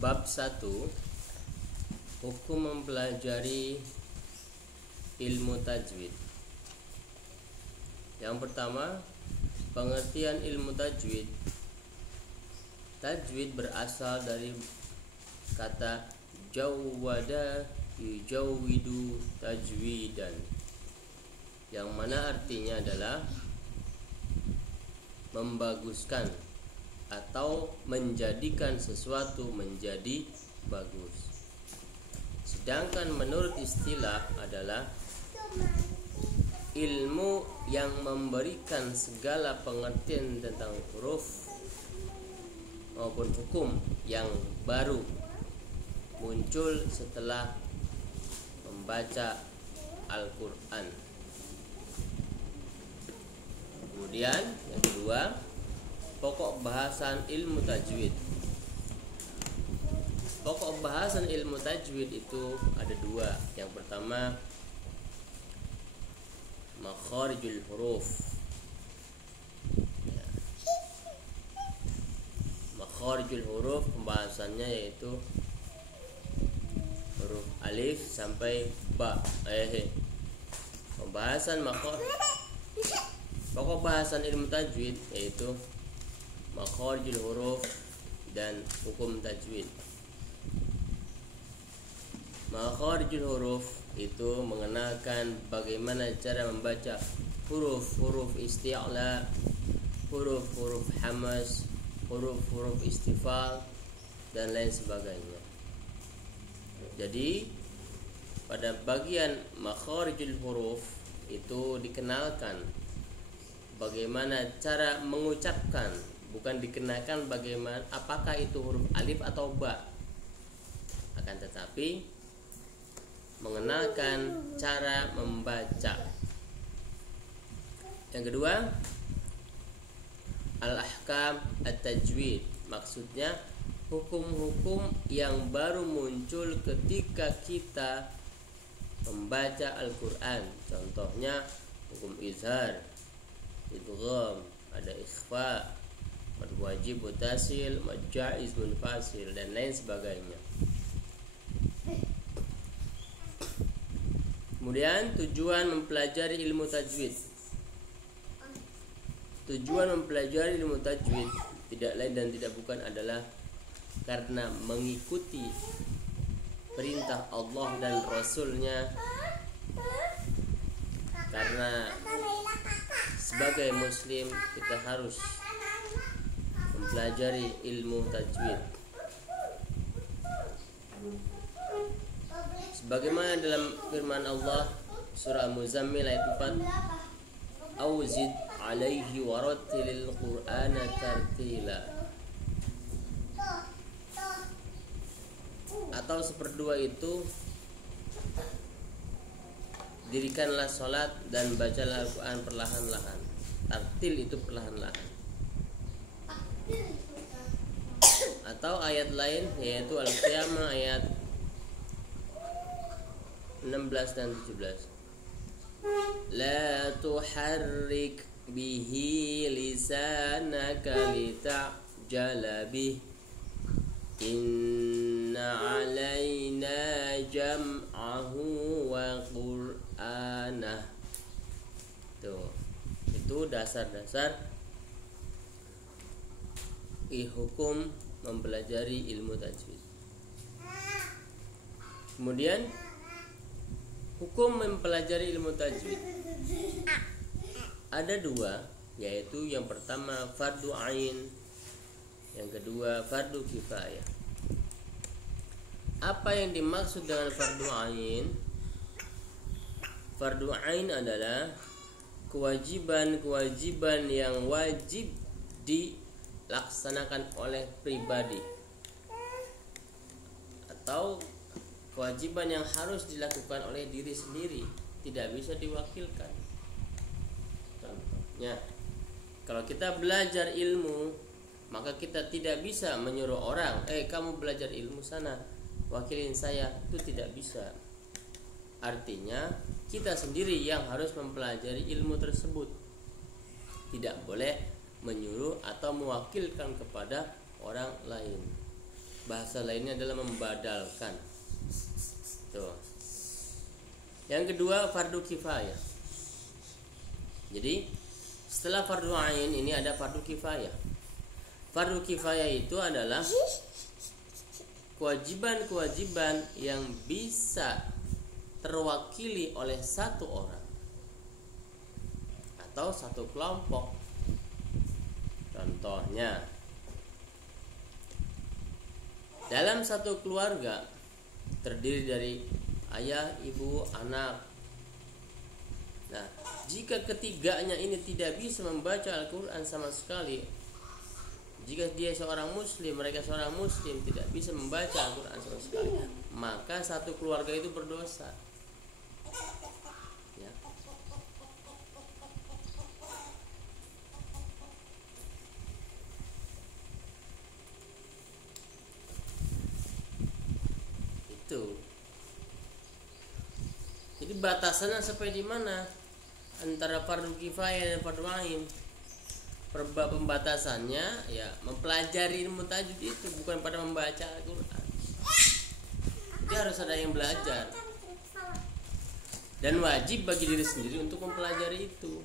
Bab 1, hukum mempelajari ilmu tajwid. Yang pertama, pengertian ilmu tajwid. Tajwid berasal dari kata jawwada yujawwidu tajwidan, yang mana artinya adalah membaguskan atau menjadikan sesuatu menjadi bagus. Sedangkan menurut istilah adalah ilmu yang memberikan segala pengertian tentang huruf maupun hukum yang baru muncul setelah membaca Al-Quran. Kemudian yang kedua, pokok bahasan ilmu tajwid. Pokok bahasan ilmu tajwid itu ada dua. Yang pertama, makharijul huruf. Makharijul huruf pembahasannya yaitu huruf alif sampai ba. Pembahasan pokok bahasan ilmu tajwid yaitu makharijul huruf dan hukum tajwid. Makharijul huruf itu mengenalkan bagaimana cara membaca huruf-huruf isti'la, huruf-huruf hamas, huruf-huruf istifal dan lain sebagainya. Jadi pada bagian makharijul huruf itu dikenalkan bagaimana cara mengucapkan, bukan dikenakan bagaimana apakah itu huruf alif atau ba, akan tetapi mengenalkan cara membaca. Yang kedua, al-ahkam at-tajwid, maksudnya hukum-hukum yang baru muncul ketika kita membaca Al-Quran. Contohnya hukum izhar, idgham, ada ikhfa, mad wajib mutasil, mad jaiz munfasil dan lain sebagainya. Kemudian tujuan mempelajari ilmu tajwid. Tujuan mempelajari ilmu tajwid tidak lain dan tidak bukan adalah karena mengikuti perintah Allah dan Rasulnya, karena sebagai muslim kita harus mempelajari ilmu tajwid. Sebagaimana dalam firman Allah surah Al-Muzammil ayat 4, "Auzid 'alaihi warattilil Qur'ana tartila." Atau seperdua itu, dirikanlah sholat dan bacalah Al-Quran perlahan-lahan. Tartil itu perlahan-lahan. Atau ayat lain yaitu Al-Qiyamah ayat 16 dan 17. La tuharrik bihi lisanaka lita'jala bih, inna alaina jam'ahu wa qur'anah. Itu dasar-dasar hukum mempelajari ilmu tajwid. Kemudian hukum mempelajari ilmu tajwid ada dua, yaitu yang pertama fardu ain, yang kedua fardu kifayah. Apa yang dimaksud dengan fardu ain? Fardu ain adalah kewajiban-kewajiban yang wajib dilaksanakan oleh pribadi, atau kewajiban yang harus dilakukan oleh diri sendiri, tidak bisa diwakilkan. Contohnya, kalau kita belajar ilmu, maka kita tidak bisa menyuruh orang, kamu belajar ilmu sana, wakilin saya. Itu tidak bisa. Artinya kita sendiri yang harus mempelajari ilmu tersebut. Tidak boleh menyuruh atau mewakilkan kepada orang lain. bahasa lainnya adalah membadalkan. Tuh. Yang kedua fardu kifayah. Jadi setelah fardu ain ini ada fardu kifayah. Fardu kifayah itu adalah kewajiban-kewajiban yang bisa terwakili oleh satu orang atau satu kelompok. Contohnya, dalam satu keluarga terdiri dari ayah, ibu, anak. Nah, jika ketiganya ini tidak bisa membaca Al-Quran sama sekali, jika dia seorang muslim, mereka seorang muslim tidak bisa membaca Al-Quran sama sekali, maka satu keluarga itu berdosa. Ya. Itu. Jadi batasannya sampai di mana antara fardu kifayah dan fardu ain? Pembatasannya ya mempelajari ilmu tajwid itu, bukan pada membaca Al-Quran. Jadi harus ada yang belajar dan wajib bagi diri sendiri untuk mempelajari itu.